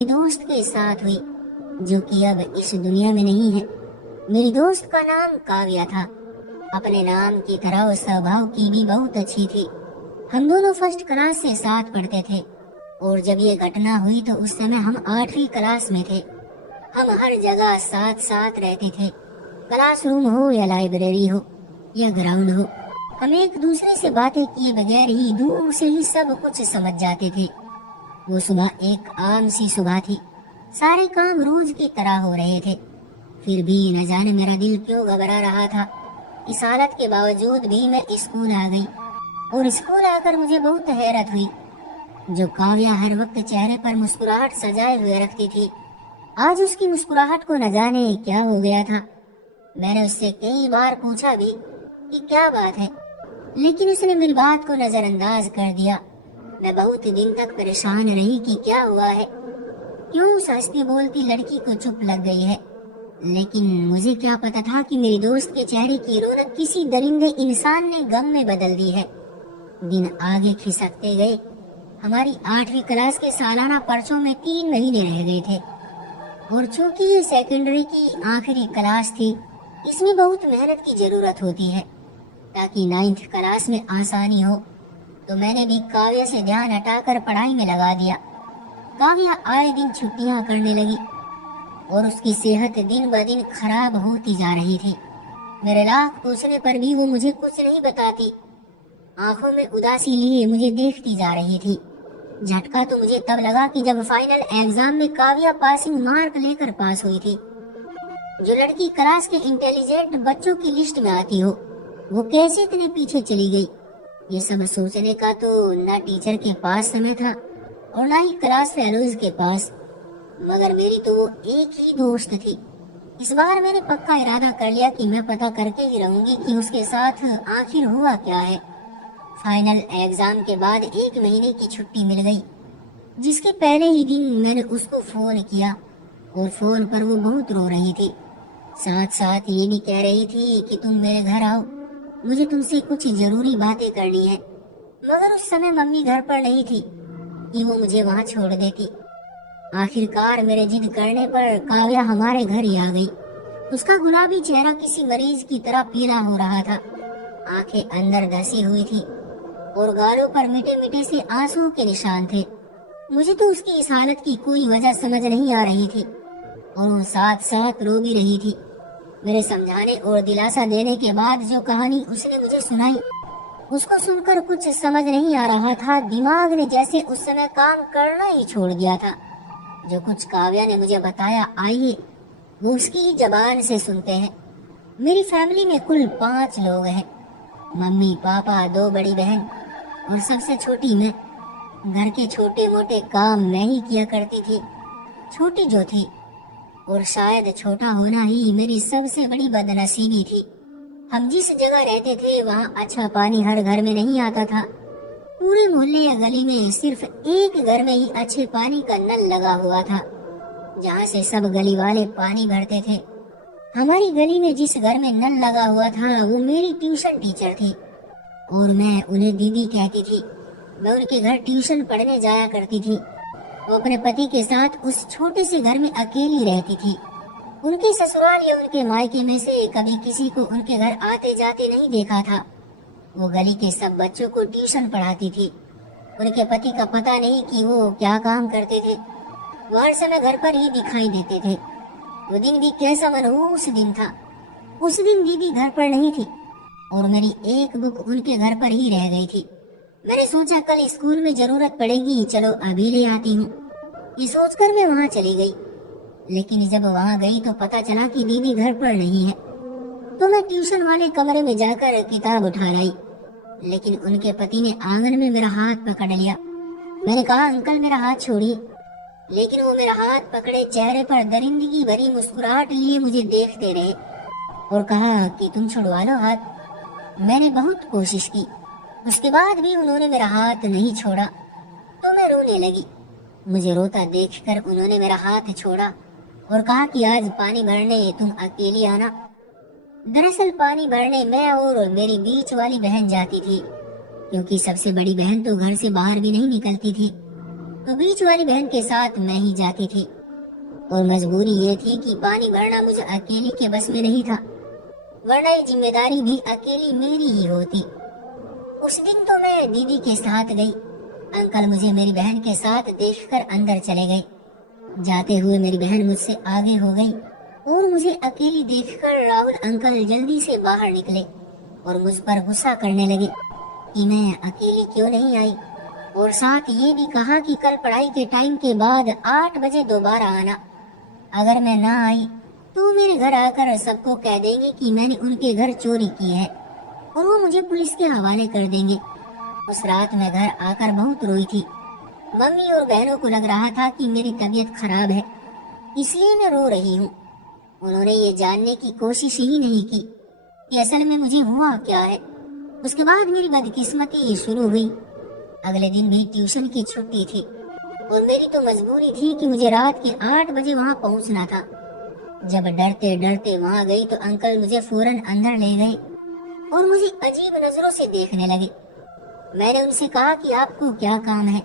दोस्त के साथ हुई, जो कि अब इस दुनिया में नहीं है। मेरी दोस्त का नाम काव्या था। अपने नाम की तरह स्वभाव की भी बहुत अच्छी थी। हम दोनों फर्स्ट क्लास से साथ पढ़ते थे और जब ये घटना हुई तो उस समय हम 8वीं क्लास में थे। हम हर जगह साथ साथ रहते थे, क्लासरूम हो या लाइब्रेरी हो या ग्राउंड हो। हम एक दूसरे से बातें किए बगैर ही दूर से ही सब कुछ समझ जाते थे। वो सुबह एक आम सी सुबह थी। सारे काम रोज की तरह हो रहे थे, फिर भी न जाने मेरा दिल क्यों घबरा रहा था। इस हालत के बावजूद भी मैं स्कूल आ गई और स्कूल आकर मुझे बहुत हैरत हुई। जो काव्या हर वक्त चेहरे पर मुस्कुराहट सजाए हुए रखती थी, आज उसकी मुस्कुराहट को न जाने क्या हो गया था। मैंने उससे कई बार पूछा भी कि क्या बात है, लेकिन उसने मेरी बात को नजरअंदाज कर दिया। मैं बहुत दिन तक परेशान रही कि क्या हुआ है, क्यों उस हंसती बोलती लड़की को चुप लग गई है। लेकिन मुझे क्या पता था कि मेरी दोस्त के चेहरे की रौनक किसी दरिंदे इंसान ने गम में बदल दी है। दिन आगे खिसकते गए। हमारी 8वीं क्लास के सालाना पर्चों में 3 महीने रह गए थे और चूंकि ये सेकेंडरी की आखिरी क्लास थी, इसमें बहुत मेहनत की जरूरत होती है ताकि 9th क्लास में आसानी हो। तो मैंने भी काव्या से ध्यान हटाकर पढ़ाई में लगा दिया। काव्या आए दिन छुट्टियां करने लगी और उसकी सेहत दिन ब दिन खराब होती जा रही थी। मेरे लाख पूछने पर भी वो मुझे कुछ नहीं बताती। आंखों में उदासी लिए मुझे देखती जा रही थी। झटका तो मुझे तब लगा कि जब फाइनल एग्जाम में काव्या पासिंग मार्क लेकर पास हुई थी। जो लड़की क्लास के इंटेलिजेंट बच्चों की लिस्ट में आती हो, वो कैसे इतने पीछे चली गई। ये सब सोचने का तो ना टीचर के पास समय था और ना ही क्लास फेलोज के पास, मगर मेरी तो वो एक ही दोस्त थी। इस बार मैंने पक्का इरादा कर लिया कि मैं पता करके ही रहूंगी कि उसके साथ आखिर हुआ क्या है। फाइनल एग्जाम के बाद 1 महीने की छुट्टी मिल गई, जिसके पहले ही दिन मैंने उसको फोन किया और फोन पर वो बहुत रो रही थी। साथ साथ ये भी कह रही थी कि तुम मेरे घर आओ, मुझे तुमसे कुछ जरूरी बातें करनी है। मगर उस समय मम्मी घर पर नहीं थी कि वो मुझे वहाँ छोड़ देती। आखिरकार मेरे जिद करने पर काव्या हमारे घर ही आ गई। उसका गुलाबी चेहरा किसी मरीज की तरह पीला हो रहा था, आंखें अंदर धसी हुई थी और गालों पर मीठे मीठे से आंसुओं के निशान थे। मुझे तो उसकी इस हालत की कोई वजह समझ नहीं आ रही थी और वो साथ साथ रो भी रही थी। मेरे समझाने और दिलासा देने के बाद जो कहानी उसने मुझे सुनाई, उसको सुनकर कुछ समझ नहीं आ रहा था। दिमाग ने जैसे उस समय काम करना ही छोड़ दिया था। जो कुछ काव्या ने मुझे बताया, आइए वो उसकी ही जबान से सुनते हैं। मेरी फैमिली में कुल 5 लोग हैं, मम्मी पापा 2 बड़ी बहन और सबसे छोटी मैं। घर के छोटे मोटे काम मैं ही किया करती थी, छोटी जो थी, और शायद छोटा होना ही मेरी सबसे बड़ी बदनसीबी थी। हम जिस जगह रहते थे वहाँ अच्छा पानी हर घर में नहीं आता था। पूरे मोहल्ले या गली में सिर्फ एक घर में ही अच्छे पानी का नल लगा हुआ था, जहाँ से सब गली वाले पानी भरते थे। हमारी गली में जिस घर में नल लगा हुआ था वो मेरी ट्यूशन टीचर थी और मैं उन्हें दीदी कहती थी। मैं उनके घर ट्यूशन पढ़ने जाया करती थी। वो अपने पति के साथ उस छोटे से घर में अकेली रहती थी। उनके ससुराल या उनके मायके में से कभी किसी को उनके घर आते जाते नहीं देखा था। वो गली के सब बच्चों को ट्यूशन पढ़ाती थी। उनके पति का पता नहीं कि वो क्या काम करते थे। वो हर समय घर पर ही दिखाई देते थे। वो दिन भी कैसा मनहूस दिन था। उस दिन दीदी घर पर नहीं थी और मेरी एक बुक उनके घर पर ही रह गई थी। मैंने सोचा कल स्कूल में जरूरत पड़ेगी, चलो अभी ले आती हूँ। ये सोचकर मैं वहाँ चली गई, लेकिन जब वहाँ गई तो पता चला कि दीदी घर पर नहीं है। तो मैं ट्यूशन वाले कमरे में जाकर किताब उठा लाई, लेकिन उनके पति ने आंगन में मेरा हाथ पकड़ लिया। मैंने कहा, अंकल मेरा हाथ छोड़िए, लेकिन वो मेरा हाथ पकड़े चेहरे पर दरिंदगी भरी मुस्कुराहट लिए मुझे देखते रहे और कहा कि तुम छुड़वा लो हाथ। मैंने बहुत कोशिश की, उसके बाद भी उन्होंने मेरा हाथ नहीं छोड़ा। तो मैं रोने लगी। मुझे रोता देखकर उन्होंने मेरा हाथ छोड़ा और कहा कि आज पानी भरने तुम अकेली आना। दरअसल पानी भरने मैं और मेरी बीच वाली बहन जाती थी, क्योंकि सबसे बड़ी बहन तो घर से बाहर भी नहीं निकलती थी। तो बीच वाली बहन के साथ मैं ही जाती थी। और मजबूरी ये थी कि पानी भरना मुझे अकेली के बस में नहीं था, वरना ये जिम्मेदारी भी अकेली मेरी ही होती। उस दिन तो मैं दीदी के साथ गई। अंकल मुझे मेरी बहन के साथ देखकर अंदर चले गए। जाते हुए मेरी बहन मुझसे आगे हो गई और मुझे अकेली देखकर राहुल अंकल जल्दी से बाहर निकले और मुझ पर गुस्सा करने लगे कि मैं अकेली क्यों नहीं आई, और साथ ये भी कहा कि कल पढ़ाई के टाइम के बाद 8 बजे दोबारा आना। अगर मैं ना आई तो मेरे घर आकर सबको कह देंगे कि मैंने उनके घर चोरी की है और वो मुझे पुलिस के हवाले कर देंगे। उस रात मैं घर आकर बहुत रोई थी। मम्मी और बहनों को लग रहा था कि मेरी तबीयत खराब है, इसलिए मैं रो रही हूँ। उन्होंने ये जानने की कोशिश ही नहीं की कि असल में मुझे हुआ क्या है। उसके बाद मेरी बदकिस्मती शुरू हुई। अगले दिन भी ट्यूशन की छुट्टी थी और मेरी तो मजबूरी थी कि मुझे रात के 8 बजे वहाँ पहुँचना था। जब डरते डरते वहाँ गई तो अंकल मुझे फौरन अंदर ले गए और मुझे अजीब नजरों से देखने लगे। मैंने उनसे कहा कि आपको क्या काम है।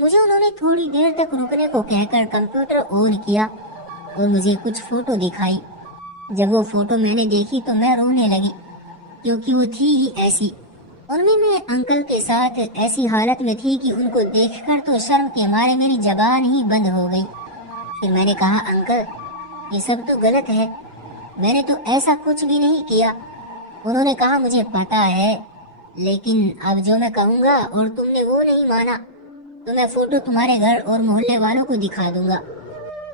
मुझे उन्होंने थोड़ी देर तक रुकने को कहकर कंप्यूटर ऑन किया और मुझे कुछ फोटो दिखाई। जब वो फोटो मैंने देखी तो मैं रोने लगी, क्योंकि वो थी ही ऐसी। उनमें मैं अंकल के साथ ऐसी हालत में थी कि उनको देखकर तो शर्म के मारे मेरी जबान ही बंद हो गई। फिर मैंने कहा, अंकल ये सब तो गलत है, मैंने तो ऐसा कुछ भी नहीं किया। उन्होंने कहा, मुझे पता है, लेकिन अब जो मैं कहूँगा और तुमने वो नहीं माना तो मैं फोटो तुम्हारे घर और मोहल्ले वालों को दिखा दूंगा।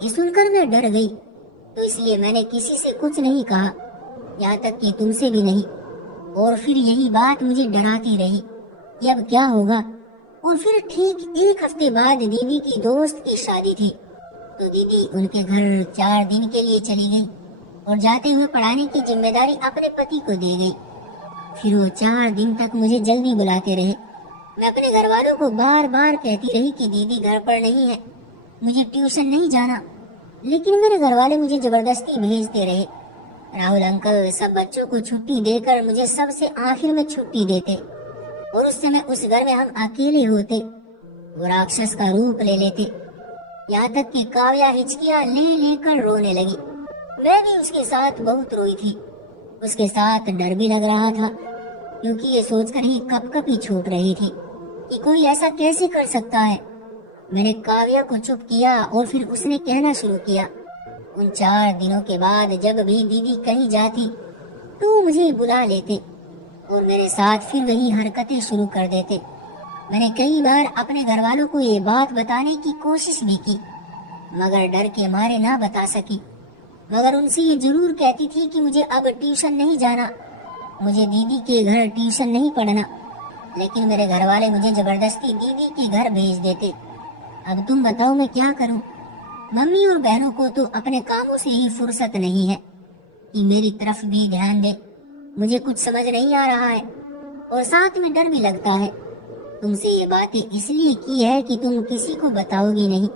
ये सुनकर मैं डर गई, तो इसलिए मैंने किसी से कुछ नहीं कहा, यहाँ तक कि तुमसे भी नहीं। और फिर यही बात मुझे डराती रही कि अब क्या होगा। और फिर ठीक 1 हफ्ते बाद दीदी की दोस्त की शादी थी, तो दीदी उनके घर 4 दिन के लिए चली गई और जाते हुए पढ़ाने की जिम्मेदारी अपने पति को दे गई। फिर वो 4 दिन तक मुझे जल्दी बुलाते रहे। मैं अपने घर वालों को बार बार कहती रही कि दीदी घर पर नहीं है, मुझे ट्यूशन नहीं जाना, लेकिन मेरे घर वाले मुझे जबरदस्ती भेजते रहे। राहुल अंकल सब बच्चों को छुट्टी देकर मुझे सबसे आखिर में छुट्टी देते और उस समय उस घर में हम अकेले होते। वो राक्षस का रूप ले लेते, यहाँ तक कि काव्या हिचकियाँ ले लेकर रोने लगी। मैं भी उसके साथ बहुत रोई थी। उसके साथ डर भी लग रहा था, क्योंकि ये सोचकर ही कपकपी छूट रही थी कि कोई ऐसा कैसे कर सकता है। मैंने काव्या को चुप किया और फिर उसने कहना शुरू किया। उन 4 दिनों के बाद जब भी दीदी कहीं जाती तो मुझे बुला लेते और मेरे साथ फिर वही हरकतें शुरू कर देते। मैंने कई बार अपने घर वालों को ये बात बताने की कोशिश भी की, मगर डर के मारे ना बता सकी। मगर उनसे ये जरूर कहती थी कि मुझे अब ट्यूशन नहीं जाना, मुझे दीदी के घर ट्यूशन नहीं पढ़ना, लेकिन मेरे घर वाले मुझे जबरदस्ती दीदी के घर भेज देते। अब तुम बताओ मैं क्या करूं? मम्मी और बहनों को तो अपने कामों से ही फुर्सत नहीं है कि मेरी तरफ भी ध्यान दे। मुझे कुछ समझ नहीं आ रहा है और साथ में डर भी लगता है। तुमसे ये बातें इसलिए की है कि तुम किसी को बताओगी नहीं।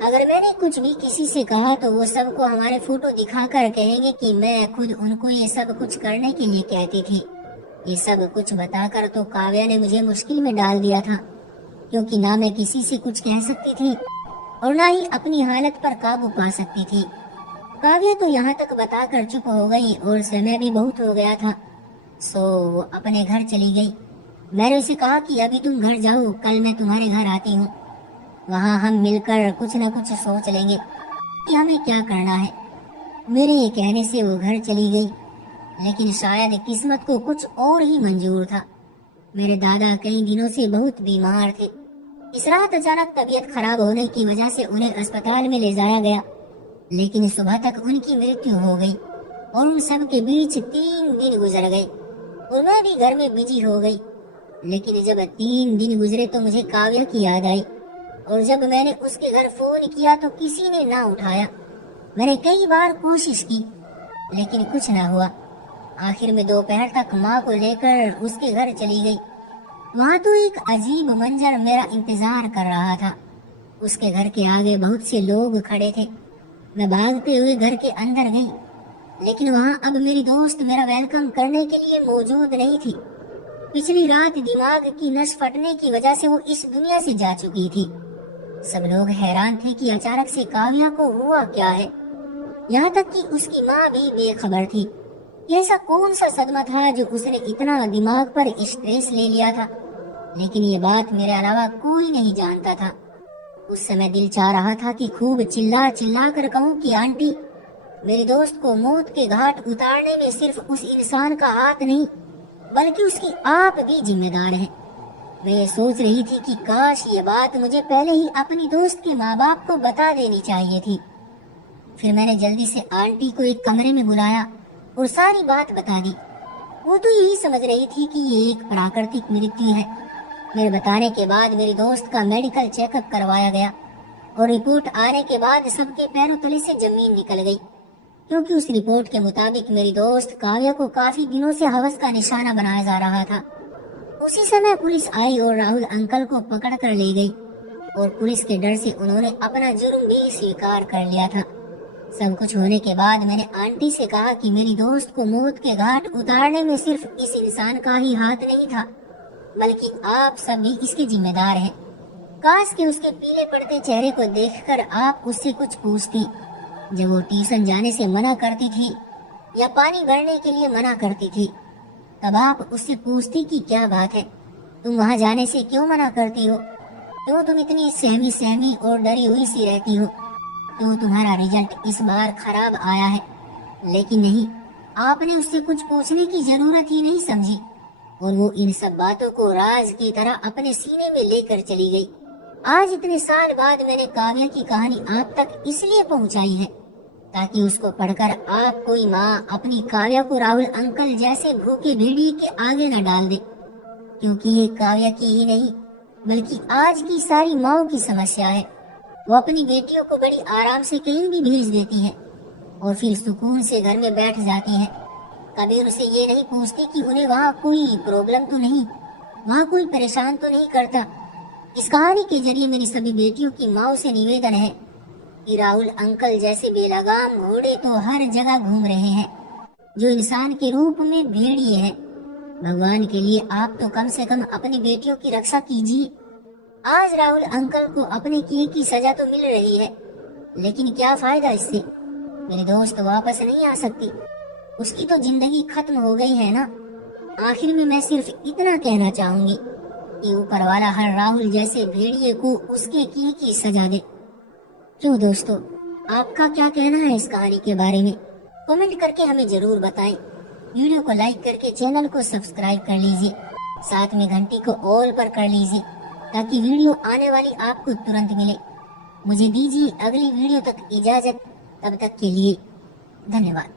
अगर मैंने कुछ भी किसी से कहा तो वो सबको हमारे फोटो दिखाकर कहेंगे कि मैं खुद उनको ये सब कुछ करने के लिए कहती थी। ये सब कुछ बताकर तो काव्या ने मुझे मुश्किल में डाल दिया था, क्योंकि ना मैं किसी से कुछ कह सकती थी और ना ही अपनी हालत पर काबू पा सकती थी। काव्या तो यहाँ तक बताकर चुप हो गई और समय भी बहुत हो गया था, सो वो अपने घर चली गई। मैंने उसे कहा कि अभी तुम घर जाओ, कल मैं तुम्हारे घर आती हूँ, वहाँ हम मिलकर कुछ न कुछ सोच लेंगे कि हमें क्या करना है। मेरे ये कहने से वो घर चली गई, लेकिन शायद किस्मत को कुछ और ही मंजूर था। मेरे दादा कई दिनों से बहुत बीमार थे। इस रात अचानक तबीयत खराब होने की वजह से उन्हें अस्पताल में ले जाया गया, लेकिन सुबह तक उनकी मृत्यु हो गई और उन सब के बीच 3 दिन गुजर गए और मैं भी घर में बिजी हो गई। लेकिन जब 3 दिन गुजरे तो मुझे काव्या की याद आई और जब मैंने उसके घर फोन किया तो किसी ने ना उठाया। मैंने कई बार कोशिश की, लेकिन कुछ ना हुआ। आखिर में दोपहर तक माँ को लेकर उसके घर चली गई। वहाँ तो एक अजीब मंजर मेरा इंतजार कर रहा था। उसके घर के आगे बहुत से लोग खड़े थे। मैं भागते हुए घर के अंदर गई, लेकिन वहाँ अब मेरी दोस्त मेरा वेलकम करने के लिए मौजूद नहीं थी। पिछली रात दिमाग की नस फटने की वजह से वो इस दुनिया से जा चुकी थी। सब लोग हैरान थे कि अचानक से काव्या को हुआ क्या है। यहाँ तक कि उसकी माँ भी बेखबर थी। ऐसा कौन सा सदमा था जो उसने इतना दिमाग पर स्ट्रेस ले लिया था। लेकिन ये बात मेरे अलावा कोई नहीं जानता था। उस समय दिल चाह रहा था कि खूब चिल्ला चिल्ला कर कहूँ कि आंटी, मेरे दोस्त को मौत के घाट उतारने में सिर्फ उस इंसान का हाथ नहीं बल्कि उसकी आप भी जिम्मेदार है। मैं सोच रही थी कि काश ये बात मुझे पहले ही अपनी दोस्त के माँ बाप को बता देनी चाहिए थी। फिर मैंने जल्दी से आंटी को एक कमरे में बुलाया और सारी बात बता दी। वो तो यही समझ रही थी कि ये एक प्राकृतिक मृत्यु है। मेरे बताने के बाद मेरी दोस्त का मेडिकल चेकअप करवाया गया और रिपोर्ट आने के बाद सबके पैरों तले से जमीन निकल गई, क्योंकि उस रिपोर्ट के मुताबिक मेरी दोस्त काव्या को काफी दिनों से हवस का निशाना बनाया जा रहा था। उसी समय पुलिस आई और राहुल अंकल को पकड़ कर ले गई और पुलिस के डर से उन्होंने अपना जुर्म भी स्वीकार कर लिया था। सब कुछ होने के बाद मैंने आंटी से कहा कि मेरी दोस्त को मौत के घाट उतारने में सिर्फ इस इंसान का ही हाथ नहीं था बल्कि आप सब भी इसके जिम्मेदार हैं। काश कि उसके पीले पड़ते चेहरे को देखकर आप उससे कुछ पूछती। जब वो ट्यूशन जाने से मना करती थी या पानी भरने के लिए मना करती थी, तब आप उससे पूछती कि क्या बात है, तुम वहाँ जाने से क्यों मना करती हो, क्यों तुम इतनी सहमी सहमी और डरी हुई सी रहती हो, क्यों तुम्हारा रिजल्ट इस बार खराब आया है। लेकिन नहीं, आपने उससे कुछ पूछने की जरूरत ही नहीं समझी और वो इन सब बातों को राज की तरह अपने सीने में लेकर चली गई। आज इतने साल बाद मैंने काव्या की कहानी आप तक इसलिए पहुंचाई है ताकि उसको पढ़कर आप कोई माँ अपनी काव्या को राहुल अंकल जैसे भूखे भेड़िए के आगे न डाल दे, क्योंकि ये काव्या की ही नहीं बल्कि आज की सारी माँओं की समस्या है। वो अपनी बेटियों को बड़ी आराम से कहीं भी भेज देती है और फिर सुकून से घर में बैठ जाती है। कभी उनसे ये नहीं पूछती कि उन्हें वहाँ कोई प्रॉब्लम तो नहीं, वहाँ कोई परेशान तो नहीं करता। इस कहानी के जरिए मेरी सभी बेटियों की माँ से निवेदन है कि राहुल अंकल जैसे बेलगाम घोड़े तो हर जगह घूम रहे हैं जो इंसान के रूप में भेड़िए हैं। भगवान के लिए आप तो कम से कम अपनी बेटियों की रक्षा कीजिए। आज राहुल अंकल को अपने किए की सजा तो मिल रही है, लेकिन क्या फायदा इससे। मेरी दोस्त वापस नहीं आ सकती, उसकी तो जिंदगी खत्म हो गई है ना। आखिर में मैं सिर्फ इतना कहना चाहूंगी कि ऊपर वाला हर राहुल जैसे भेड़िए को उसके किए की सजा दे। क्यों दोस्तों, आपका क्या कहना है इस कहानी के बारे में? कमेंट करके हमें जरूर बताएं। वीडियो को लाइक करके चैनल को सब्सक्राइब कर लीजिए, साथ में घंटी को ऑल पर कर लीजिए ताकि वीडियो आने वाली आपको तुरंत मिले। मुझे दीजिए अगली वीडियो तक इजाजत, तब तक के लिए धन्यवाद।